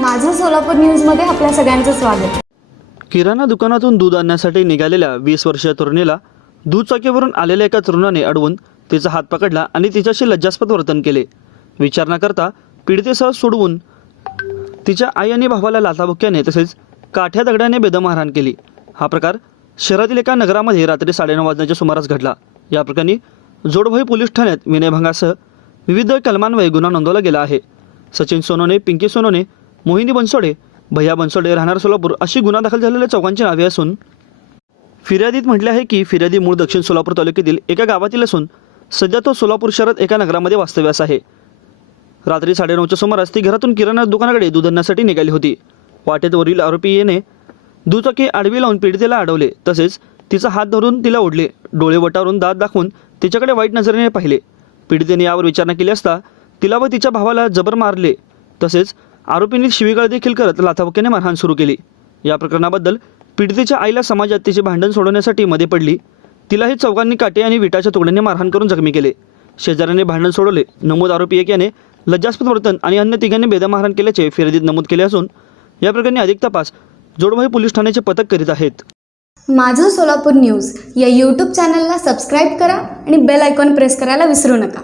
माझं सोलापूर न्यूजमध्ये आपल्या सगळ्यांचं स्वागत. किराणा दुकानातून दूध आणण्यासाठी निघालेल्या वीस वर्षीय तरुणीला दुचाकीवरून आलेल्या एका तरुणाने अडवून तिचा हात पकडला आणि तिच्याशी लज्जास्पद वर्तन केले. विचार न करता पीडितेसह सोडवून तिच्या आई आणि भावाला लाथाबुक्याने तसेच काठ्या दगडाने बेदम मारहाण केली. हा प्रकार शहरातील एका नगरामध्ये रात्री साडेनऊ वाजण्याच्या सुमारास घडला. या प्रकरणी जोडभाई पोलीस ठाण्यात विनयभंगासह विविध कलमान्वये गुन्हा नोंदवला गेला आहे. सचिन सोनोने पिंकी सोनोने मोहिनी बनसोडे भैया बनसोडे राहणार सोलापूर अशी गुन्हा दाखल झालेल्या चौघांची नावे असून फिर्यादीत म्हटले आहे की फिर्यादी मूळ दक्षिण सोलापूर तालुक्यातील एका गावातील असून सध्या तो सोलापूर शहरात एका नगरामध्ये वास्तव्यास आहे. रात्री साडेनऊच्या सुमारास ती घरातून किराणा दुकानाकडे दूध आणण्यासाठी निघाली होती. वाटेत वरील आरोपीने दुचाकी आडवी लावून पीडितेला अडवले तसेच तिचा हात धरून तिला ओढले डोळे वटारून दात दाखवून तिच्याकडे वाईट नजरेने पाहिले. पीडितेने यावर विचारणा केली असता तिला व तिच्या भावाला जबर मारले तसेच आरोपींनी शिवीगाळ देखील करत लाथाबुक्याने मारहाण सुरू केली. या प्रकरणाबद्दल पीडितेच्या आईला समाजात तिचे भांडण सोडवण्यासाठी मध्ये पडली. तिलाही चौघांनी काटे आणि विटाच्या तुकड्याने मारहाण करून जखमी केले. शेजाऱ्याने भांडण सोडवले. नमूद आरोपी एक याने लज्जास्पद वर्तन आणि अन्य तिघांनी बेदम मारहाण केल्याचे फिर्यादीत नमूद केले असून या प्रकरणी अधिक तपास जोडभाई पोलीस ठाण्याचे पथक करीत आहेत. माझं सोलापूर न्यूज या यूट्यूब चॅनलला सबस्क्राईब करा आणि बेल आयकॉन प्रेस करायला विसरू नका.